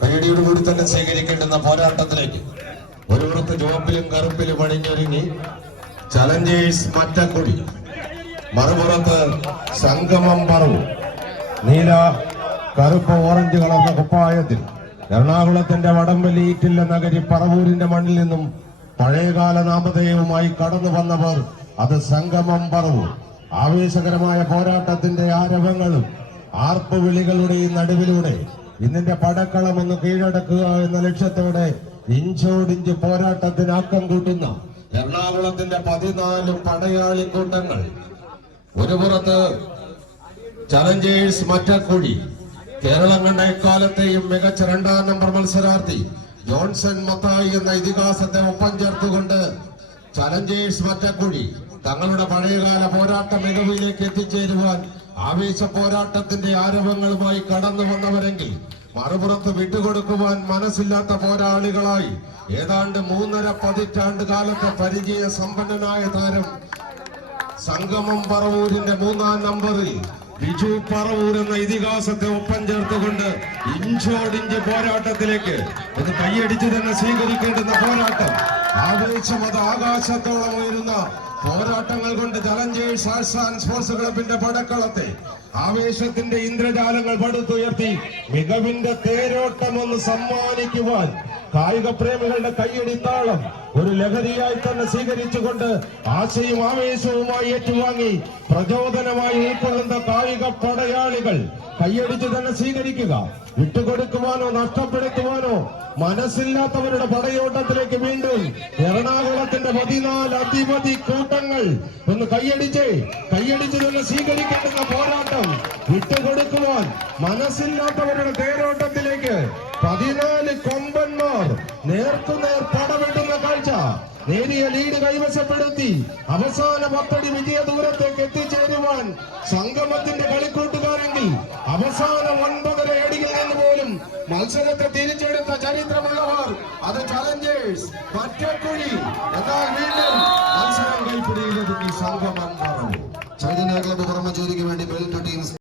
കൈയടിയോട് കൂടി തന്നെ സ്വീകരിക്കേണ്ടുന്ന പോരാട്ടത്തിലേക്ക് ഒരു പുറത്ത് ചുവപ്പിലും കറുപ്പിലും അണിഞ്ഞൊരുങ്ങി ചലഞ്ചേഴ്സ് മറ്റക്കുടി മറുപുറത്ത് സംഗമം പറവു. നീല കറുപ്പ് ഓറഞ്ച് കളർന്ന കുപ്പായത്തിൽ എറണാകുളത്തിന്റെ വടംവലിയിട്ടില്ല നഗരി പറവൂരിന്റെ മണ്ണിൽ നിന്നും പഴയകാല നാമധേയവുമായി കടന്നു വന്നവർ അത് സംഗമം പറവൂർ ആവേശകരമായ പോരാട്ടത്തിന്റെ ആരവങ്ങളും ആർപ്പ് വിളികളുടെയും നടുവിലൂടെ ഇന്നിന്റെ പടക്കളം ഒന്ന് കീഴടക്കുക എന്ന ലക്ഷ്യത്തോടെ ഇഞ്ചോടിഞ്ച് പോരാട്ടത്തിന് ആക്കം കൂട്ടുന്ന എറണാകുളത്തിന്റെ പതിനാല് പടയാളി കൂട്ടങ്ങൾ. ഒരു പുറത്ത് ചലഞ്ചേഴ്സ് മറ്റക്കുഴി കേരളം കണ്ട എക്കാലത്തെയും മികച്ച രണ്ടാം നമ്പർ മത്സരാർത്ഥി ജോൺസൺ മത്തായി എന്ന ഇതിഹാസത്തെ ഒപ്പം ചേർത്തുകൊണ്ട് ചലഞ്ചേഴ്സ് മറ്റക്കുഴി തങ്ങളുടെ പഴയകാല പോരാട്ട മികവിലേക്ക് എത്തിച്ചേരുവാൻ ആവേശ പോരാട്ടത്തിന്റെ ആരവങ്ങളുമായി കടന്നു വന്നവരെങ്കിൽ മറുപുറത്ത് വിട്ടുകൊടുക്കുവാൻ മനസ്സില്ലാത്ത പോരാളികളായി ഏതാണ്ട് മൂന്നര പതിറ്റാണ്ട് കാലത്തെ പരിചയ സമ്പന്നനായ താരം സംഗമം പറവൂരിന്റെ മൂന്നാം നമ്പറിൽ ബിജു പറവൂർ എന്ന ഇതിഹാസത്തെ ഒപ്പം ചേർത്തുകൊണ്ട് ഇഞ്ചോടിഞ്ച് പോരാട്ടത്തിലേക്ക് ഒന്ന് കൈയടിച്ചു തന്നെ സ്വീകരിക്കേണ്ടുന്ന പോരാട്ടം. ആവേശം അത് ആകാശത്തോളം ഉയരുന്ന പോരാട്ടങ്ങൾ കൊണ്ട് ചലഞ്ചേഴ്സ് ആശാൻ സ്പോർട്സ് ക്ലബിന്റെ പടക്കളത്തെ ആവേശത്തിന്റെ ഇന്ദ്രജാലങ്ങൾ പടുത്തുയർത്തി മികവിന്റെ തേരോട്ടം ഒന്ന് സമ്മാനിക്കുവാൻ കായിക പ്രേമികളുടെ കൈയടിത്താളം ഒരു ലഹരിയായി തന്നെ സ്വീകരിച്ചുകൊണ്ട് ആശയും ആവേശവുമായി ഏറ്റുവാങ്ങി പ്രചോദനമായി ഉൾക്കൊള്ളുന്ന കായിക പടയാളികൾ കൈയടിച്ച് തന്നെ സ്വീകരിക്കുക. വിട്ടുകൊടുക്കുവാനോ നഷ്ടപ്പെടുത്തുവാനോ മനസ്സില്ലാത്തവരുടെ പടയോട്ടത്തിലേക്ക് വീണ്ടും എറണാകുളത്തിന്റെ പതിനാല് അധിപതി കൂട്ടങ്ങൾ ഒന്ന് കൈയടിച്ച് കൈയടിച്ച് തന്നെ സ്വീകരിക്കേണ്ടുന്ന പോരാട്ടം വിട്ടുകൊടുക്കുവാൻ മനസ്സില്ലാത്തവരുടെ തേരോട്ടത്തിലേക്ക് പതിനാല് കൊമ്പന്മാർ നേർക്കുനേർ പടവെട്ടുന്ന കാഴ്ച നേരിയ ലീഡ് കൈവശപ്പെടുത്തി അവസാന പത്തടി വിജയ ദൂരത്തേക്ക് എത്തിച്ചേരുവാൻ സംഗമത്തിന്റെ കളിക്കൂട്ടുകാരെങ്കിൽ അവസാന ഒൻപതര അടിയിൽ നിന്ന് പോലും മത്സരത്തെ തിരിച്ചെടുത്ത ചരിത്രമുള്ളവർ അത് ചലഞ്ചേഴ്സ് പറ്റക്കുഴി എന്നാൽ വീണ്ടും മത്സരം കൈപ്പിടിയിലെത്തി സംഗമം. പറഞ്ഞു ചൈതന്യ ക്ലബ്ബ് ജോലിക്ക് വേണ്ടി ബെൽറ്റ് ടീം